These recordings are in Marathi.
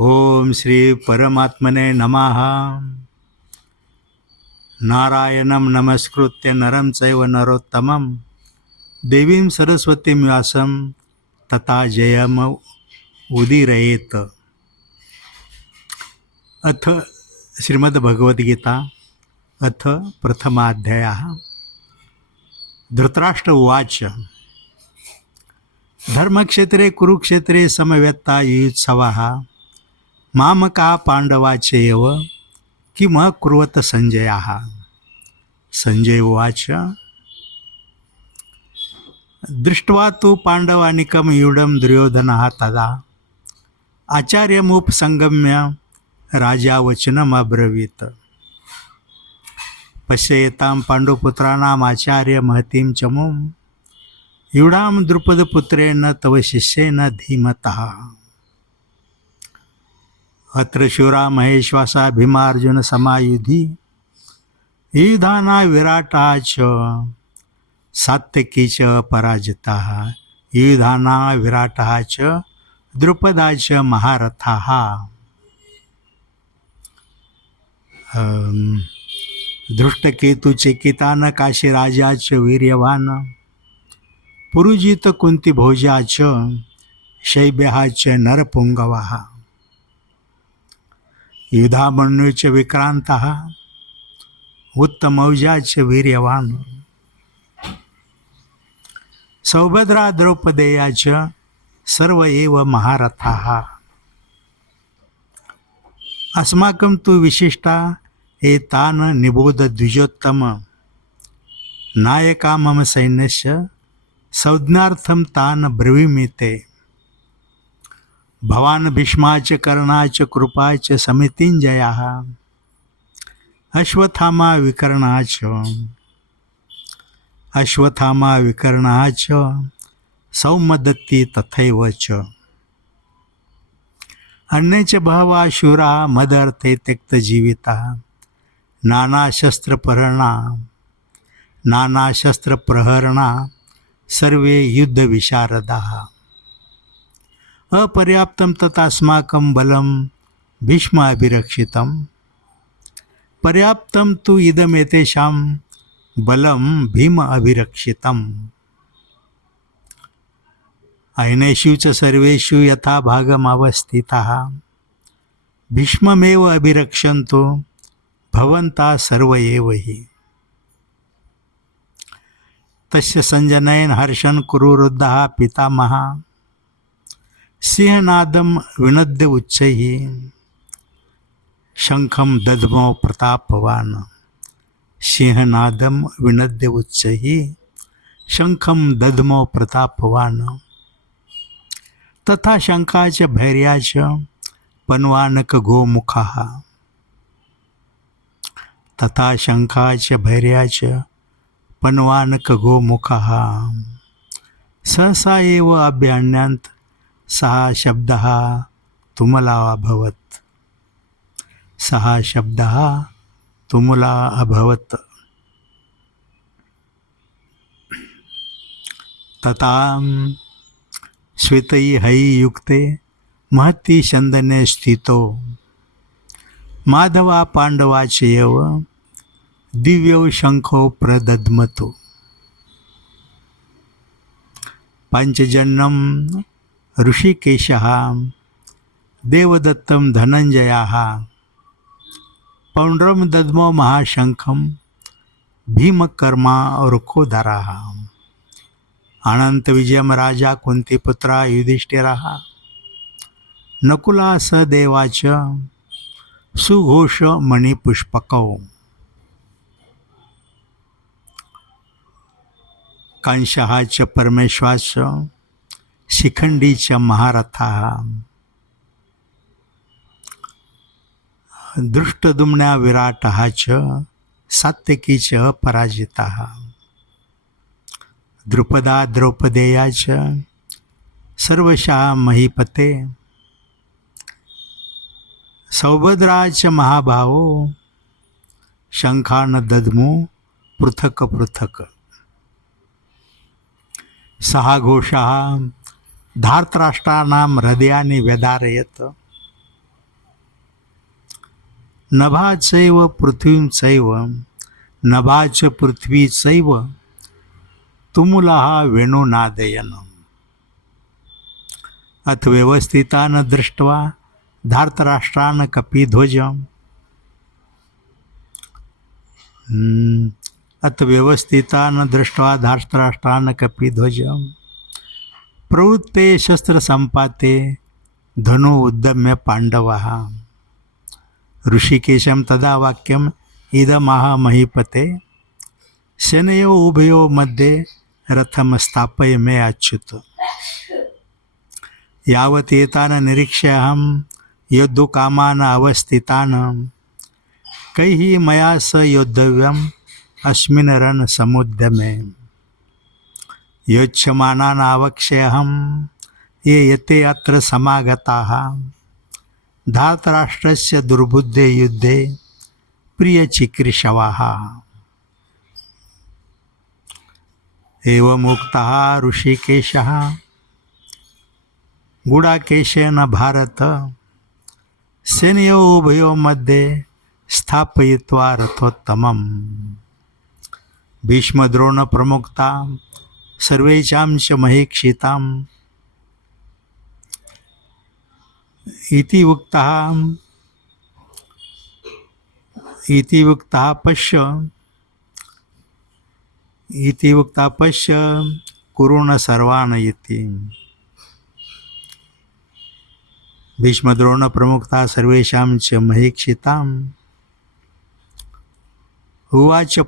ओम श्री परमात्मने नमः. नारायणं नमस्कृत्य नरं चैव नरोत्तमं देवीं सरस्वतीं व्यासं तथा जयम उदीरयेत. अथ श्रीमद्भगवद्गीता अथ प्रथमाध्यायः. धृतराष्ट्र उवाच. धर्मक्षेत्रे कुरुक्षेत्रे समवेत्ता युयुत्सवः मामका पांडवाचेव किम कुर्वत संजयः. संजय उवाच. दृष्ट्वा तु पांडवानिकं यूढं दुर्योधनः तदा आचार्यमुपसंगम्य राजा वचनमब्रवीत्. पश्येतां पाण्डुपुत्राणाम् आचार्य महतीं चमूं यूढां द्रुपदपुत्रेण तव शिष्येन धीमतः. अत्र शूरा महेश्वासा भीमार्जुन समायुधि युधाना विराटा च सात्यकी च पराजिताः युधाना विराटः च द्रुपदा च महारथाः. धृष्टकेतुचेकितान काशीराजा च वीर्यवान पुरुजित कुंतीभोजा च शैब्यः च नरपुंगवः युधामन्यु च विक्रांतः उत्तमौजा च वीर्यवान सौभद्रा द्रौपदेया च सर्व एव महारथाः. अस्माकं तु विशिष्टा एतान् निबोध द्विजोत्तम. नायका मम सैन्यस्य संज्ञार्थं तान् ब्रवीमि ते. भवान् भीष्माच कर्णाच कृपाच समितिञ्जयः अश्वत्थामा विकर्णः च सौमदत्ती तथैव च. अन्ये च बहवः शूरा मदर्थे त्यक्तजीविताः नानाशस्त्रप्रहरणा सर्वे युद्धविशारदाः. अपर्याप्तं तथास्माकं बलं भीष्म अभिरक्षितं पर्याप्तं तु इदमेतेषां बलं भीम अभिरक्षितम्. अयनेषु च सर्वेषु यथा भागमवस्थिताः भीष्ममेव अभिरक्षन्तो भवन्तः सर्व एव हि. तस्य संजनयन् हर्षन् कुरुवृद्धः पितामहः सिंहनादं विनद्य उच्चैः शंखं दद्मो प्रतापवान्. सिंहनादं विनद्य उच्चैः शंखं दद्मो प्रतापवान्. तथा शंखा च भैर्या च पन्वानक गोमुखः. तथा शंखा च भैर्या च पन्वानक गोमुखः. सहसा एव अभ्यान्यन्त सहा शब्दः तुमला अभवत्. सहा शब्दः तुमुला अभवत्. तथा श्वेतैः युक्ते महती चन्दने स्थितो माधवा पाण्डवा चैव दिव्यौ शंखौ प्रदद्मतो. पञ्चजन्यं ऋषिकेशः देवदत्तं धनञ्जयः पौण्ड्रं दद्मो महाशंखं भीमकर्मा रुकोदरः. अनन्तविजयं राजा कुन्तीपुत्रा युधिष्ठिरः नकुला सहदेवा च सुघोषमणिपुष्पकौ. कंसः च परमेश्वरः च शिखंडी च महारथः. दृष्टद्युम्ना विराटः च सात्यकी च पराजितः. द्रुपदा द्रौपदेया च सर्वशः महीपते. सौभद्रा च महाभावो शंखान् दद्मो पृथक् पृथक्. सहा घोषः धार्तराष्ट्राणां हृदयानि व्यधारयत्. नभाचैव पृथ्वींचैव नभाच पृथ्वीचैव तुमुलः वेणुनादयन् अथ व्यवस्थितान् दृष्ट्वा धार्तराष्ट्रान् कपिध्वजम् अथ व्यवस्थितान् दृष्ट्वा धार्तराष्ट्रान् कपिध्वजम् प्रवृत्ते शस्त्रसम्पाते धनु उद्यम्य पाण्डवः ऋषिकेशं तदा वाक्यम् इदमाह महीपते शनयो उभयो मध्ये रथम स्थापय मे अच्युत यावत् एतान् निरीक्ष्य अहं योद्धुकामान् अवस्थितान् कैः मया स योद्धव्यम् अस्मिन् रणसमुद्यमे योत्स्यमानान् आवक्ष्यहं ये यते अत्र समागताः धार्तराष्ट्रस्य दुर्बुद्धे युद्धे प्रियचिकीर्षवाः एवमुक्तः ऋषिकेशः गुडाकेशेन भारत सेनयोः उभयोः मध्ये स्थापयित्वा रथोत्तमम् भीष्मद्रोणप्रमुक्ता सर्वेषां च महीक्षिताम् इति उक्तः पश्य कुरुण सर्वान् इति भीष्मद्रोणप्रमुक्ता सर्वेषां च महीक्षिताम् उवाच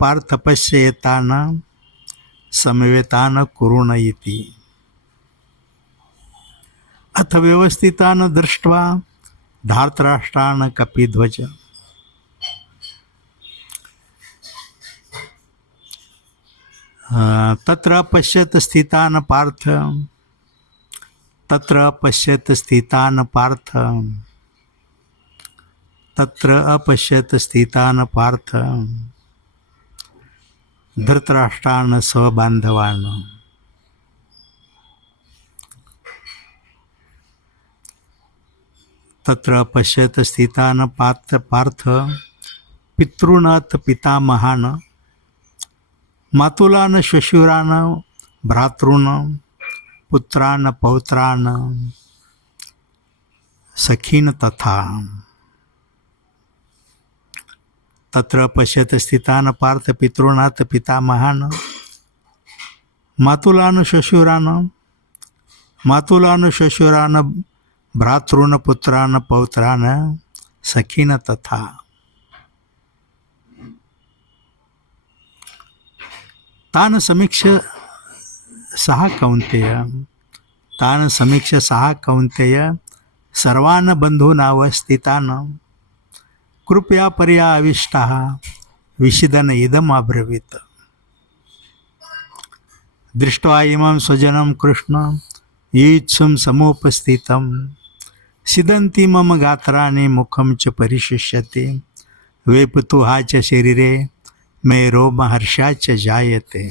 पार्थ पश्य एतान् समवेतान् कुरुण इति अथ व्यवस्थितान् दृष्ट्वा धार्तराष्ट्रान् कपिध्वज तत्र अपश्यत् स्थितान् पार्थ धृतराष्ट्रान् स्वबान्धवान् तत्र अपश्यत् स्थितान् पार्थ पितॄन् पितामहान् मातुलान् श्वशुरान् भ्रातॄन् पुत्रान् पौत्रान् सखीन् तथा तत्र पश्यत् स्थितान् पार्थ पितॄन् पितामहान् मातुलान् श्वशुरान् भ्रातॄन् पुत्रान् पौत्रान् सखीन् तथा तान् समीक्ष्य सः कौन्तेय सर्वान् बन्धूनावस्थितान् कृपया पर्याविष्टाः विषिदन् इदम् अब्रवीत् दृष्ट्वा इमं स्वजनं कृष्ण युयुत्सुं समुपस्थितं सिदन्ति मम गात्राणि मुखं च परिशुष्यते वेपतुहा च शरीरे मे रोमहर्षा च जायते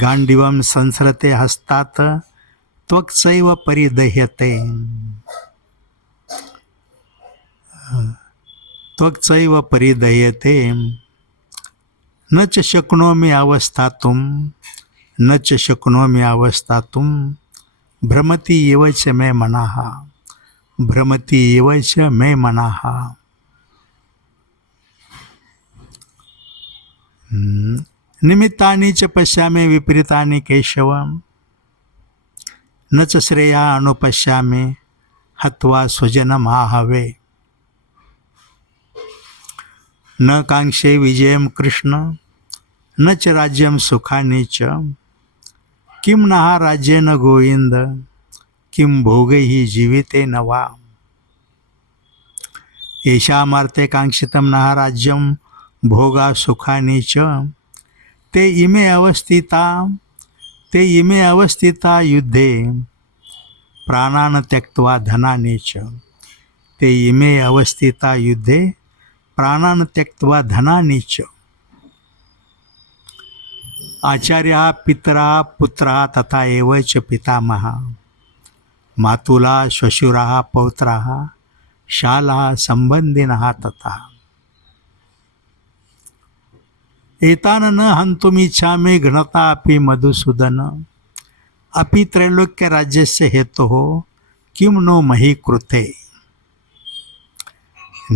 गाण्डीवं संसृते हस्तात् त्वक्चैव परिदह्यते न च शक्नोमि अवस्थातुं भ्रमति एव च मे मनः निमित्तानि च पश्यामि विपरीतानि केशव न च श्रेया अनुपश्यामि हत्वा स्वजनमाहवे न कांक्षे विजयं कृष्ण न च राज्यं सुखानि च किं नः राज्येन गोविन्द किं भोगैः जीवितेन वा येषामर्थे काङ्क्षितं नः राज्यं भोगा सुखानि च ते इमे अवस्थिता युद्धे प्राणान् त्यक्त्वा धनानि च आचार्याः पितरः पुत्राः तथा एव च पितामहः मातुला श्वशुराः पौत्राः शाला संबंधिनः तथा एतान न हन्तुमिच्छामि घ्नता अपि मधुसूदन अपि त्रैलोक्य राज्यस्य हेतुः किं नो मही कृते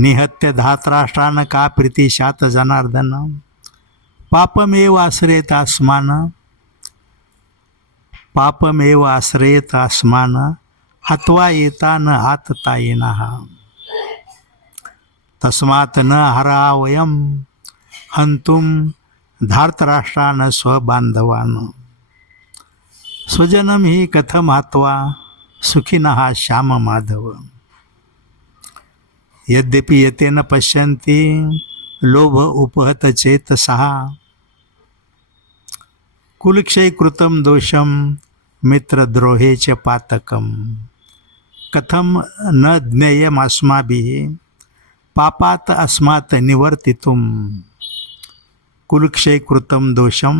निहत्य धातराष्ट्रान् का प्रीति स्यात् जनार्दन पापमेव आश्रयेत अस्मान् हत्वा एतान् आततायिनः तस्मात् न हरा वयं हन्तुं धार्तराष्ट्रान् स्वबान्धवान् स्वजनं हि कथं हत्वा सुखिनः श्याम माधव यद्यपि यतेन पश्यन्ति लोभ उपहत चेतसः कुलक्षयकृतं दोषं मित्रद्रोहे च पातकं कथं न ज्ञेयमस्माभिः पापात् अस्मात् निवर्तितुं कुलक्षयकृतं दोषं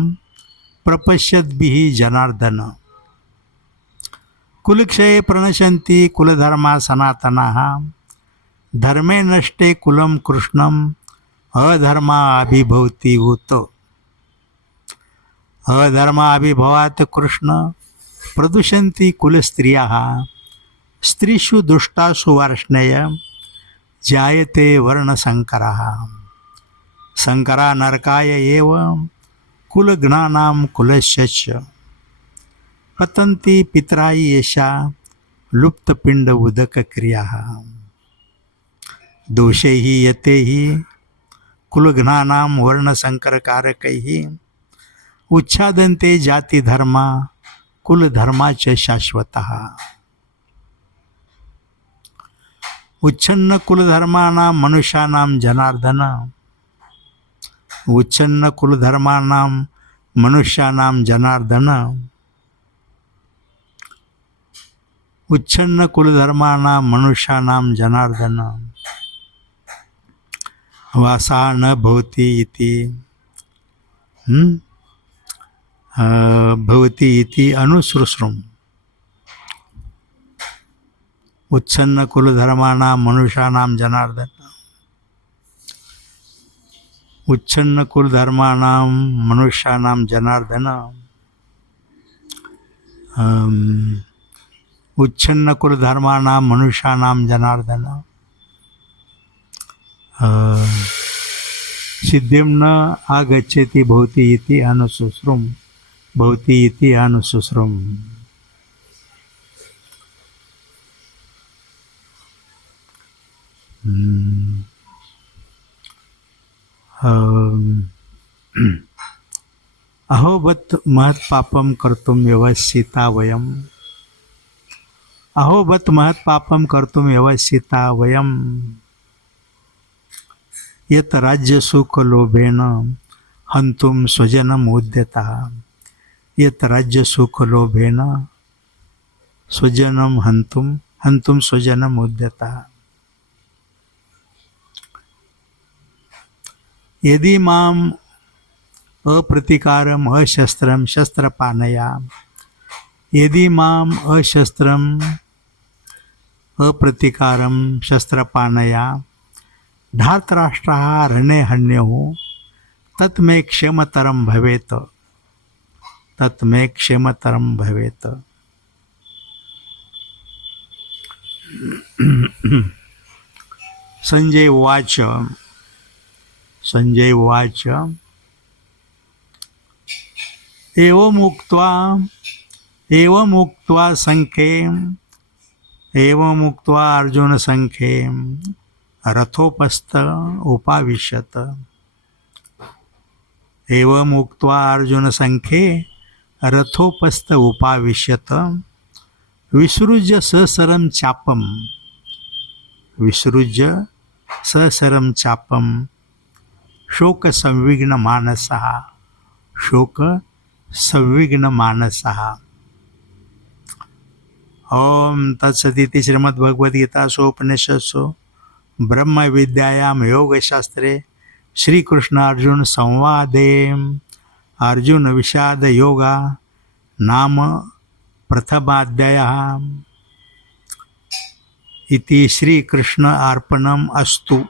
प्रपश्यद्भिः जनार्दन कुलक्षये प्रणश्यन्ति कुलधर्मा सनातनाः धर्मे नष्टे कुलं कृष्णम् अधर्मा अभिभवति उत अधर्माभिभवात् कृष्ण प्रदूषन्ति कुलस्त्रियः स्त्रीषु दुष्टासु वार्ष्णेय जायते वर्णसंकरः संकरा नरकाय एव कुलघ्नानां कुलस्य च पतन्ति पितरायि एषा लुप्तपिंड उदक क्रियाः दोषैः यतैः कुलघ्नानां वर्णसंकरकारकैः उच्छादन्ते जातिधर्मा कुलधर्मा च शाश्वतः उच्छन्न कुलधर्माणां मनुष्याणां जनार्दन उच्छन्न कुलधर्माणां मनुष्याणां जनार्दन उच्छन्न कुलधर्माणां मनुष्याणां जनार्दन वासा न भवति इति भवति इति अनुश्रुश्रुम उच्छन्न कुलधर्माणां मनुष्याणां जनार्दन उच्छन्न कुलधर्माणां मनुष्याणां जनार्दन उच्छन्न कुलधर्माणां मनुष्याणां जनार्दन सिद्धिं न आगच्छति भवति इति अनुशुश्रुम भवति इति अनुशुश्रुम अहोबत महत्पापं कर्तुं व्यवसिता वयम् अहोबत महत्पापं कर्तुं व्यवसिता वयम् यत् राज्यसुखलोभेन हन्तुं स्वजनम् उद्यतः यत् राज्यसुखलोभेन स्वजनं हन्तुं स्वजनम् उद्यतः यदि माम् अप्रतिकारम् अशस्त्रं शस्त्रपाणया यदि माम् अशस्त्रम् अप्रतिकारं शस्त्रपाणया धार्तराष्ट्राः रणे हन्युः तत् मे क्षेमतरं भवेत् तत् मे क्षेमतरं भवेत् संजय उवाच संजय उवाच एवमुक्त्वा संख्ये एवमुक्त्वा अर्जुन संख्ये रथोपस्थ उपाविशत एवमुक्त्वा अर्जुन संख्ये रथोपस्थ उपाविशत विसृज्य सहसरं चापं विसृज्य सहसरं चापं शोक संविघ्न मानसः शोक संविघ्न मानसः। ओम तत्सदिति श्रीमद्भगवद्गीतासु उपनिषत्सु ब्रह्म विद्यायां योगशास्त्रे श्रीकृष्ण अर्जुन संवादे अर्जुन विषाद योगा नाम प्रथमाध्यायः। इति श्रीकृष्ण अर्पणम अस्तु.